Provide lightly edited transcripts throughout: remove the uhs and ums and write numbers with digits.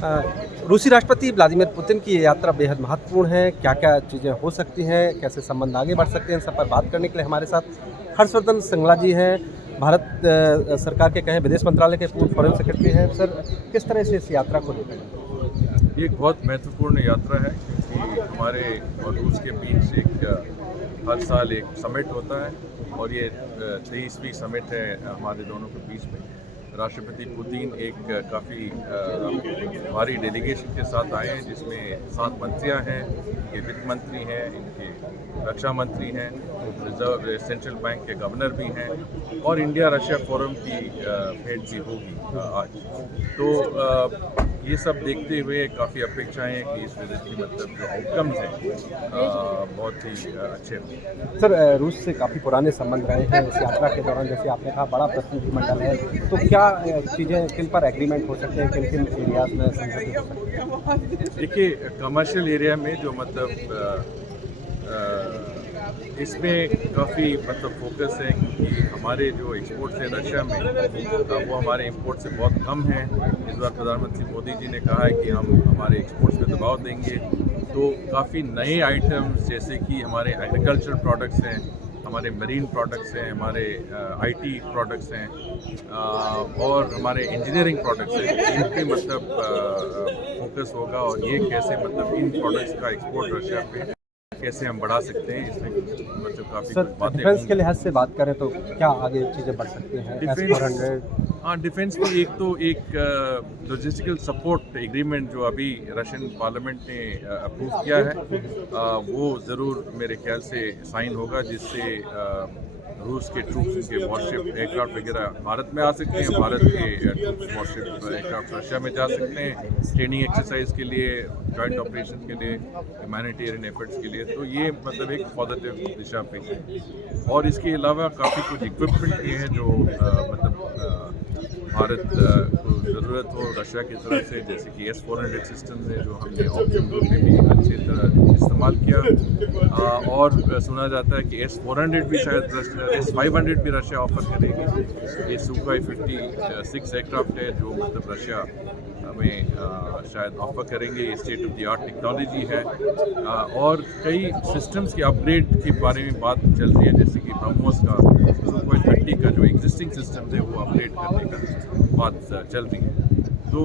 रूसी राष्ट्रपति Vladimir Putin की ये यात्रा बेहद महत्वपूर्ण है। क्या क्या चीज़ें हो सकती हैं, कैसे संबंध आगे बढ़ सकते हैं, इन सब पर बात करने के लिए हमारे साथ हर्षवर्धन श्रृंगला जी हैं। भारत सरकार के कहें विदेश मंत्रालय के पूर्व फॉरेन सेक्रेटरी हैं। सर, किस तरह से इस यात्रा को देखते हैं? ये एक बहुत महत्वपूर्ण यात्रा है क्योंकि हमारे और रूस के बीच हर साल एक समिट होता है और ये 23वीं समिट है हमारे दोनों के बीच में। राष्ट्रपति पुतिन एक काफ़ी भारी डेलीगेशन के साथ आए हैं जिसमें 7 मंत्रियां हैं, इनके वित्त मंत्री हैं, इनके रक्षा मंत्री हैं, रिजर्व सेंट्रल बैंक के गवर्नर भी हैं और इंडिया रशिया फोरम की भेंट भी होगी आज। तो ये सब देखते हुए काफ़ी अपेक्षाएं हैं कि इस विजिट की मतलब जो आउटकम्स हैं बहुत ही अच्छे हों। सर, रूस से काफ़ी पुराने संबंध रहे हैं। इस यात्रा के दौरान जैसे आपने कहा बड़ा प्रतिनिधिमंडल है, तो क्या चीज़ें किन पर एग्रीमेंट हो सकते हैं, किन किन एरियाज में समझौते हो सकते हैं? देखिए, कमर्शियल एरिया में जो इसमें काफ़ी फोकस है क्योंकि हमारे जो एक्सपोर्ट है रशिया में वो हमारे इंपोर्ट से बहुत कम है। इस बार प्रधानमंत्री मोदी जी ने कहा है कि हम हमारे एक्सपोर्ट्स पे दबाव देंगे, तो काफ़ी नए आइटम्स जैसे कि हमारे एग्रीकल्चर प्रोडक्ट्स हैं, हमारे मरीन प्रोडक्ट्स हैं, हमारे आईटी प्रोडक्ट्स हैं और हमारे इंजीनियरिंग प्रोडक्ट्स हैं, इन पे फोकस होगा और ये कैसे इन प्रोडक्ट्स का एक्सपोर्ट रशिया पे कैसे हम बढ़ा सकते हैं, इसमें काफ़ी कुछ बातें। डिफेंस के लिहाज से बात करें तो क्या आगे चीज़ें बढ़ सकती हैं? डिफेंस में एक लॉजिस्टिकल सपोर्ट एग्रीमेंट जो अभी रशियन पार्लियामेंट ने अप्रूव किया है वो ज़रूर मेरे ख्याल से साइन होगा, जिससे रूस के ट्रूप्स के वॉरशिप एयरक्राफ्ट वगैरह भारत में आ सकते हैं, भारत के ट्रूप्स वॉरशिप एयरक्राफ्ट रशिया में जा सकते हैं ट्रेनिंग एक्सरसाइज के लिए, जॉइंट ऑपरेशन के लिए, ह्यूमैनिटेरियन एफर्ट्स के लिए। तो ये एक पॉजिटिव दिशा पे है। और इसके अलावा काफ़ी कुछ इक्विपमेंट भी हैं जो भारत को ज़रूरत हो रशिया की तरफ से, जैसे कि S-400 सिस्टम है जो हमने ऑप्शन ग्रुप में भी अच्छी तरह इस्तेमाल किया और सुना जाता है कि S-400 भी शायद S-500 भी रशिया ऑफर करेगी। ये सुखोई 56 एयरक्राफ्ट है जो रशिया हमें शायद ऑफर करेंगे। ये state of the art technology है और कई सिस्टम्स के अपग्रेड के बारे में बात चल रही है, जैसे कि ब्रह्मोस का सुखोई 30 का जो एग्जिस्टिंग सिस्टम है वो अपग्रेड करने का बात चल रही है। तो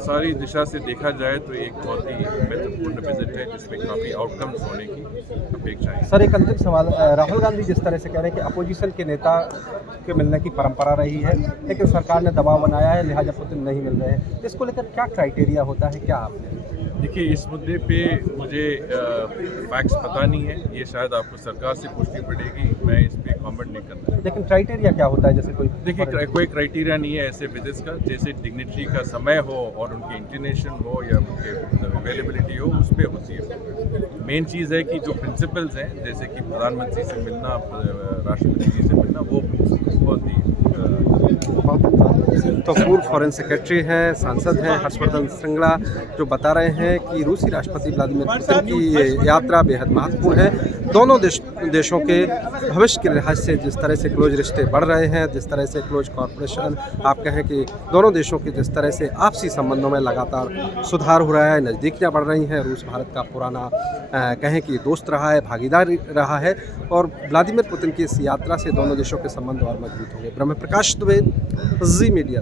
सारी दिशा से देखा जाए तो एक बहुत ही महत्वपूर्ण विजिट है जिसमें काफ़ी आउटकम्स होने की अपेक्षा है। सर, एक अंतिम सवाल, राहुल गांधी जिस तरह से कह रहे हैं कि अपोजिशन के नेता के मिलने की परंपरा रही है, लेकिन सरकार ने दबाव बनाया है, लिहाजा पुतिन नहीं मिल रहे हैं, इसको लेकर क्या क्राइटेरिया होता है, क्या आपने? देखिए, इस मुद्दे पे मुझे फैक्ट्स पता नहीं है, ये शायद आपको सरकार से पूछनी पड़ेगी, मैं इस पे कमेंट नहीं करना। लेकिन क्राइटेरिया क्या होता है? जैसे कोई क्राइटेरिया नहीं है ऐसे विजिट्स का, जैसे डिग्निटरी का समय हो और उनकी इंक्लिनेशन हो या उनके अवेलेबिलिटी हो, उस पर होती है। मेन चीज़ है कि जो प्रिंसिपल्स हैं, जैसे कि प्रधानमंत्री से मिलना, राष्ट्रपति जी से मिलना, वो बहुत ही तो पूर्व फॉरेन सेक्रेटरी हैं, सांसद हैं हर्षवर्धन श्रृंगला, जो बता रहे हैं कि रूसी राष्ट्रपति व्लादिमीर पुतिन की ये यात्रा बेहद महत्वपूर्ण है। दोनों देशों के भविष्य के लिहाज से जिस तरह से क्लोज रिश्ते बढ़ रहे हैं, जिस तरह से क्लोज कॉर्पोरेशन, आप कहें कि दोनों देशों के जिस तरह से आपसी संबंधों में लगातार सुधार हो रहा है, नज़दीकियाँ बढ़ रही हैं। रूस भारत का पुराना कहें कि दोस्त रहा है, भागीदार रहा है और व्लादिमीर पुतिन की इस यात्रा से दोनों देशों के संबंध और मजबूत होंगे। ब्रह्म प्रकाश दुबे, जी मीडिया।